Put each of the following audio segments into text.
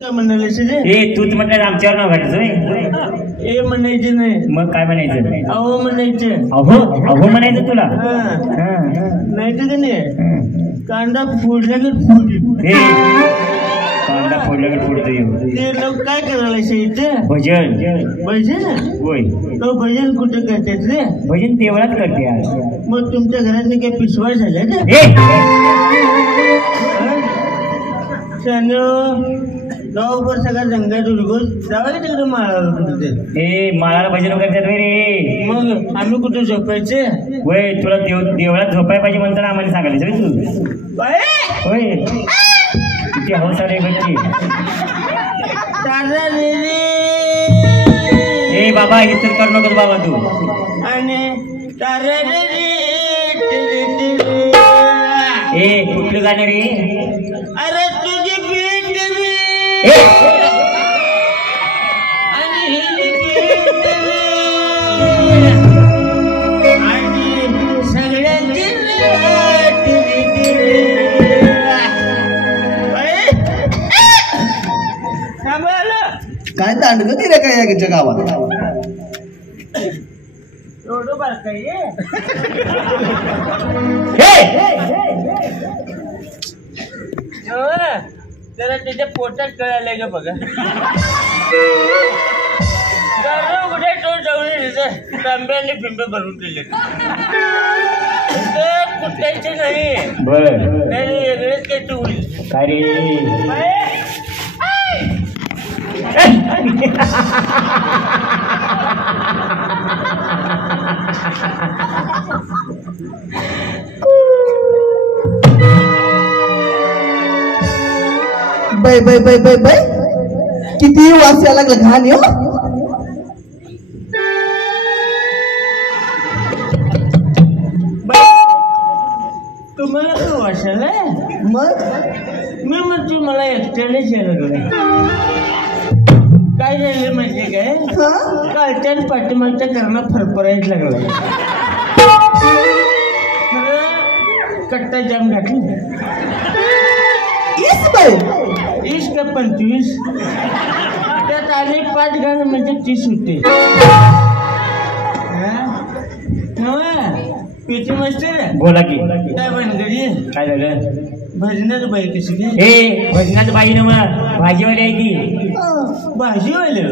काय म्हणायचं रे? ए तूच म्हटलं आमच्यावर नाव घालायचं. ए म्हणायचे नाही. मग काय म्हणायचं? अहो म्हणायचं. अहो अहो म्हणायचं तुला? नाही तर नाही कांदा फोडल्यागत फोडली. कांदा फोडल्यागत फोडतो. ते लोक काय करायला इथं? भजन. भजन? होय. तो भजन कुठे करतात रे? भजन देवळात करते. मग तुमच्या घरात काही पिशवा झाल्या ना? गावभर सगळा जंगलात उलगोस जावा का तिकडे माळाला? माळाला भजन करतात रे. मग आम्ही कुठे झोपायचे? होय तुला देवळात झोपाय पाहिजे म्हणताना आम्हाला सांगायचं तू. होय किती हौस आले बच्ची. ए बाबा हे तर कर नको बाबा तू. आणि ए कुठलं गाणं रे? अरे तुझी भेट आणि सगळ्यांची काय दांडगं रे काय याच्या गावात? एवढं बारकाय जरा त्याच्या पोटात कळालंय का बघा. कुठे तो जाऊन तांब्याने बिंब भरून दिले. कुठायचे नाही. बर वेगळेच काही तू होईल काय रे? Bye bye bye bye bye किती वास यायला लागला घाण. यो तुम्हाला काय वाशाल? मग मी म्हणतो मला एकट्यानेच यायला लागलं. काय झालं म्हणजे काय? कालच्या पाठीमागच्या करणं फरफरायच लागला. कट्टा जाम घातली. 20 का 25 त्यात आले 5 घाल म्हणजे 30 होते. पीटी मास्टर बोला की काय बनगडी? काय झालं? भजनात बाई कशी काय? हे भजनात बाई ना मग भाजीवाली आहे की. भाजीवाले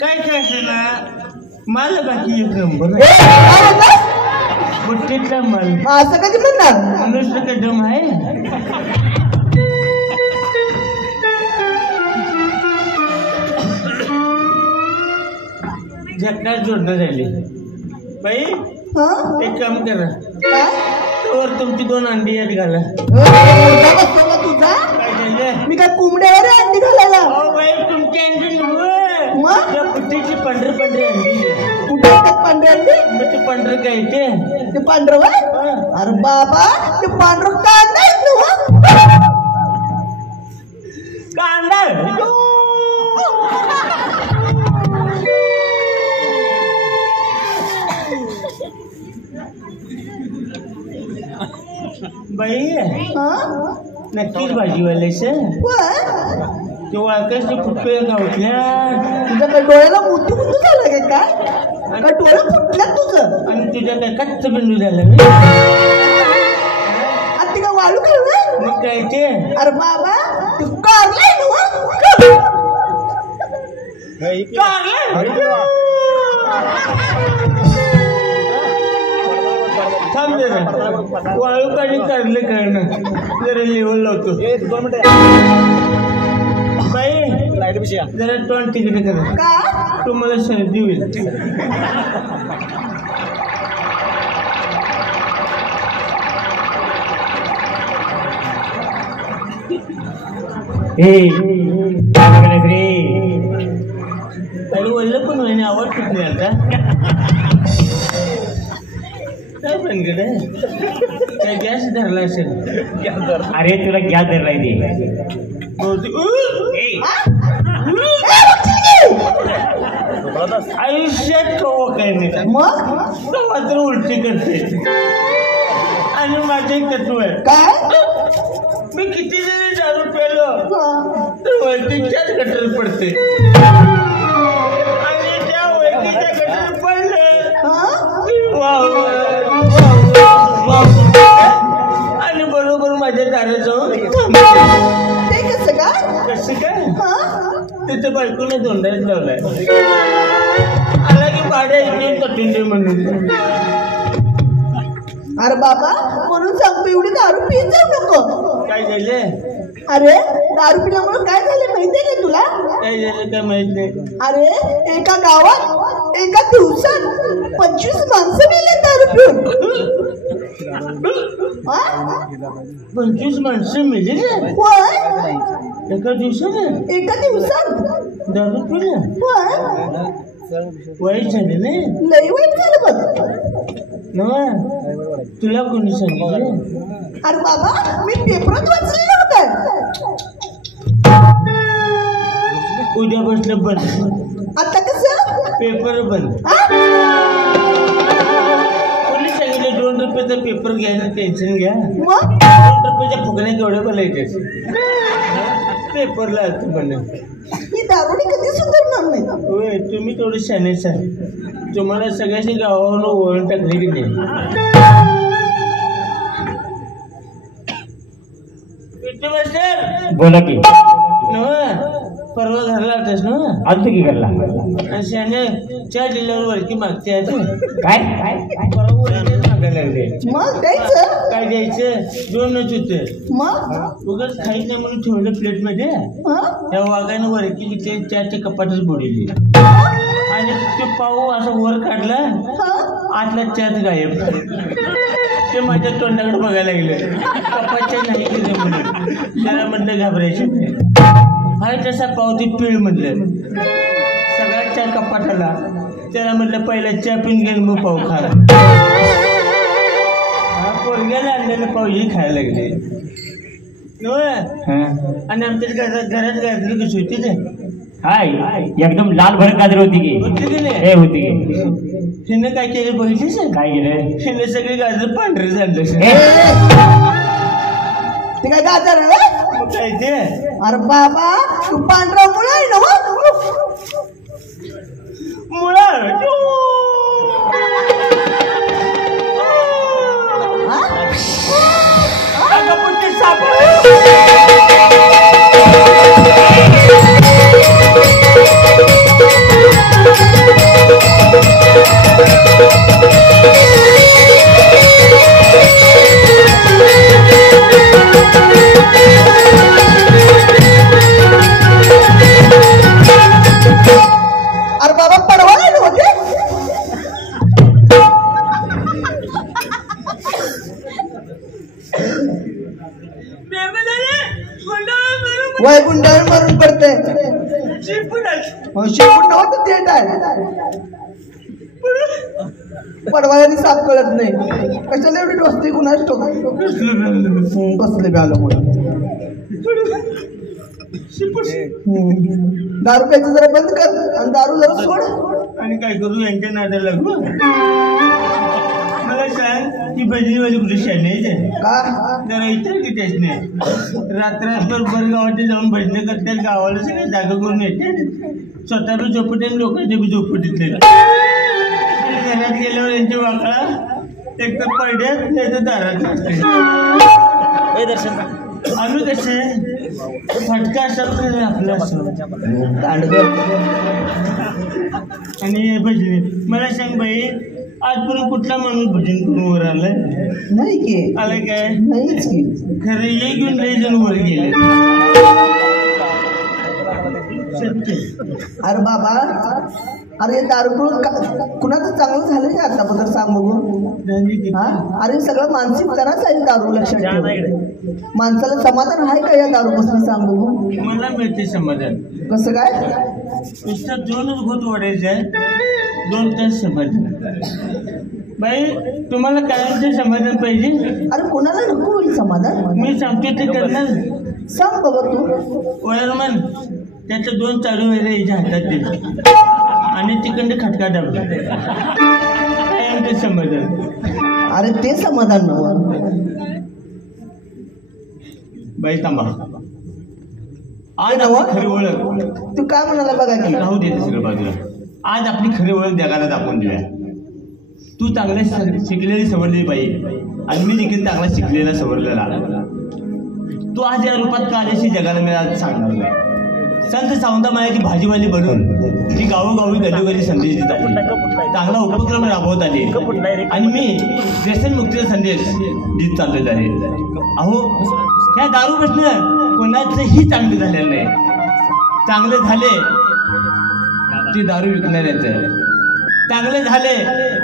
काय काय ना माल बाकी एक नंबर. बुट्टीतला माल असं कधी म्हणणार? नुसतं कदम आहे. झटका जोडणं झाली बाई. एक काम करा वर तुमची 2 अंडी यात घाला. तुझा काय झालं? मी काय कोंबड्यावर अंडी घालायला? बाई तुमची अंडी त्या बुट्टीची पांढरी अंडी. कुठे पांढरे अंडी? मग ते पांढरं काय ते पांढरं? अरे बाबा ते पांढरं कांदा कांदा. बाई नक्कीच भाजीवाल्याच ते वाळकायचे फुटके गावठल्या. तुझ्या काय डोळ्याला मोती मुंदू झालं काय? काय डोळे फुटल्यात तुझं? आणि तुझ्या काय कच्च बिंदू झालं. आणि ते काय वाळू खाल्लं? मग काय ते? अरे बाबा ते कारलाय थांब जरा वाळू काढी काढलं कळणं जरा लेवल लावतो. बाई जरा तोंड तिकडे करा. तुम्हाला सर्दी होईल. अरे वल्ल पण होईने आवड कुठली आता? काय बनगड काय गॅस धरला असेल? अरे तुला गॅस धरलाय ते. आयुष्यात कवा काय नाही मग मात्र उलटी करते आणि माझे तत्व आहे काय मी किती जरी दारू पेलो तर वैकीच्याच गटर पडते आणि त्या वैकीच्या गटर पडलं आणि बरोबर माझ्या दारात जाऊन ते कसं काय कसं काय तिथं बायकोने दोंडाच लावलाय आला की भाड्या इथे कठीण दे म्हणून अरे बाबा म्हणून सांगतो एवढी दारू पित जाऊ नको काय झालं अरे दारू पिल्यामुळे काय झालं माहितीये का तुला काय झालं काय माहित नाही अरे एका गावात एका दिवसात 25 माणसं मेले दारू पिऊन 25 माणसं मेली रे होय एका दिवसात एका दिवसात दारू पिलं होय वाईट झाले नाही लई वाईट झालं बघ तुला कोणी सांगितलं अरे बाबा मी पेपरात वाचलेलं होतं उद्या बसलं बंद आता कसं पेपर बंद कोणी सांगितलं 2 रुपयाचा पेपर घ्यायला टेन्शन घ्या मग 2 रुपयाच्या फुकण्या केवढ्या बोलायचे पेपरला बंद ही दारुडी कधी सुधारणार नाही होय तुम्ही थोडे शानेच आहे तुम्हाला सगळ्याशी गावावरून ओळख टाकली की नाही बोला की परवा घरला आलतास ना आलतो की घरला आणि शाने 4 जिल्ह्यावर वरकी मागते आहे काय परवा मागायला लागले मग द्यायचं काय द्यायचं 2च होते मग उगाच खाईत नाही म्हणून ठेवलं प्लेट मध्ये त्या वाघाने वरकी ते 4च्या कपाटच बुडवली आणि ते पाऊ असं वर काढला आतला 4 गायब ते माझ्या तोंडाकडे बघायला लागले कपाटच्या नाही तिथे म्हणून त्याला म्हटलं घाबरायचे हाय तसा पावती पिळ म्हटलं सगळ्यात 4 कपाटाला त्याला म्हटलं पहिला चहा पिऊन गेल मग पाव खा पोरग्याला आणलेलं पाव हे खायला लागले आणि आमच्या घरात गाजरी कशी होती ते हाय एकदम लाल भडक गाजर होती की होती की हिनं काय केलं बघितलीस काय केलं हिने सगळे गाजर पांढरे झाले ते काय गाजर काय ते अरे बाबा तू पांढरा मुळा आहे ना मुळा अरे बाबा परवा नाही होते वय गुंडाळ मारून पडते शिपूट नव्हतं ते पडवायला साप कळत नाही कशाला एवढी डोसते कुणाच बसले आलं दारू प्यायचं जरा बंद कर आणि दारू जरा सोड आणि काय करू यांच्या नादाला लागू मला सांग ती भजनीवाली कुठे शाने का जरा इतर की त्याचने रात्रभर गावात जाऊन भजने करतात गावाला सगळे जागा करून येते स्वतः बी झोपट आणि लोकांच्या बी झोपटीतले घरात गेल्यावर यांच्या वाकडा एक तर पडद्यात नाही तर दारात आम्ही कसे फटका असं आपलं असं आणि भजनी मला सांग बाई आजपर्यंत कुठला माणूस भजन करून वर आलाय नाही की आलाय काय नाहीच की खरं एक घेऊन लई जण वर गेले अरे बाबा अरे दारू कुणाचं चांगलं झालं का आतापर्यंत सांग बघू अरे सगळं मानसिक त्रास आहे दारू लक्षात ठेव माणसाला समाधान आहे का या दारूपासून सांग बघू मला मिळते समाधान कसं काय नुसतं 2च घोट वाढायचे आहे 2 तास समाधान बाई तुम्हाला काय समाधान पाहिजे अरे कोणाला नको होईल समाधान मी सांगतो ते करणार सांग बाबा तू वयरमन त्याचं 2 चालू व्हायला याच्या हातात दिलं आणि तिकडे खटका डबला ते समाधान. अरे ते समाधान नव्ह. बाई थांबा. आज आपली खरी ओळख. तू काय म्हणाला बघा की. राहू देते सगळं बाजूला. आज आपली खरी ओळख जगाला दाखवून देऊया. तू चांगले शिकलेली सवरलेली बाई आणि मी देखील चांगला शिकलेला सवरलेला. तू आज या रूपात का आल्याशी जगाला मी आज सांगणार नाही. संत सावंतमायाची भाजीवाली बनून ती गावोगावी गजोगरी संदेश देत आली. चांगला उपक्रम राबवत आले आणि मी व्यसनमुक्तीचा संदेश देत चाललेला आहे. अहो ह्या दारूपासून कोणाचंही चांगलं झालेलं नाही. चांगले झाले ते दारू विकणाऱ्याचं, चांगले झाले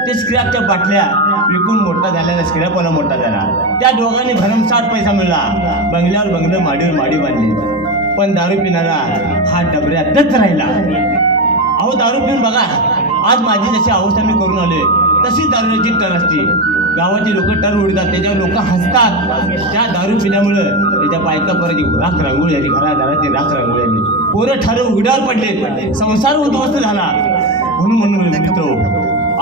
ते स्क्रॅपच्या बाटल्या विकून मोठा झाल्याला स्क्रॅपवाला मोठा झाला. त्या दोघांनी भरमसाठ पैसा मिळाला. बंगल्यावर बंगलं, माडीवर माडी बांधली. पण दारू पिणारा हा डबऱ्यातच राहिला. अहो दारू पिऊन बघा. आज माझी जशी अवस्था मी करून आलोय तशीच दारूची टर असते. गावाचे लोक टर उडतात, त्याच्यावर लोक हसतात. त्या दारू पिल्यामुळं त्याच्या बायका परत राख रांगोळी आली, घरादाराची राख रांगोळी आली, पोरं ठार उघड्यावर पडले, संसार उद्ध्वस्त झाला. म्हणून मित्र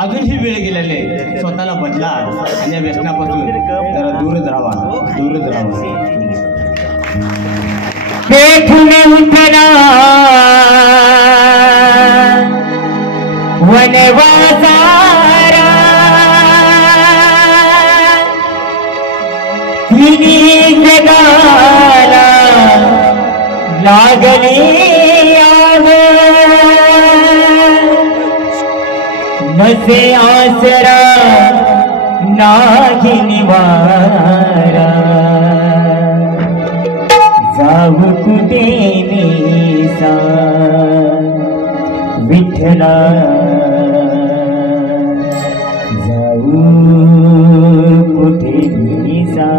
अजून ही वेळ गेलेली आहे. स्वतःला बदला आणि या व्यसनापासून जरा दूरच राहावा, दूरच राहावा. पेठून उठला वनवासारा तिनी जगाला लागली आग. नसे आसरा नाही निवारा. जाऊ कुठे निसा विठ्ठला, जाऊ कुठे निसा.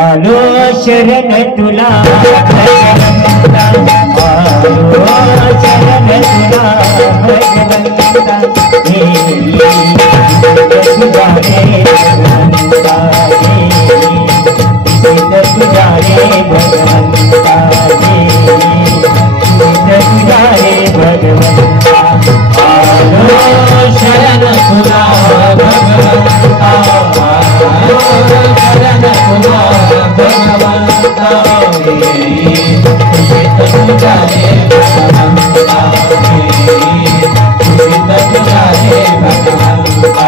आलो शरण तुला भगवंता, आलो शरण तुला भगवंता. तुझा रे भगवंता, तुझा रे भगवंता, तुझा रे भगवंता. आलो शरण तुला भगवंता, आलो शरण तुला भगवंता. तुझा रे भगवंता, तुझा रे भगवंता,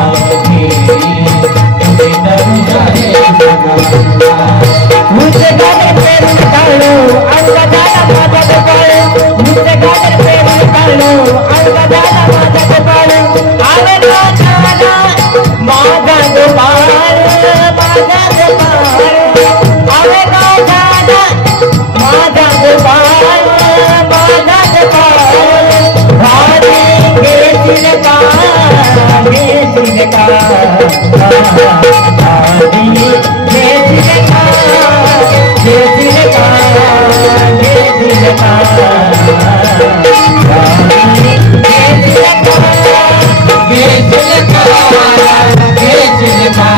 तुझा रे भगवंता. मुझे गाने पे निकालो अंगा दादा माता को पालो. मुझे गाने पे निकालो अंगा दादा माता को पालो. आवे ना जाना माता को पालो, माता को पालो. आवे ना जाना माता को पालो, माता को पालो. भारी के तिलका, के तिलका, भारी के तिलका, के तिलका, के तिलका, भारी के तिलका, के तिलका, के तिलका.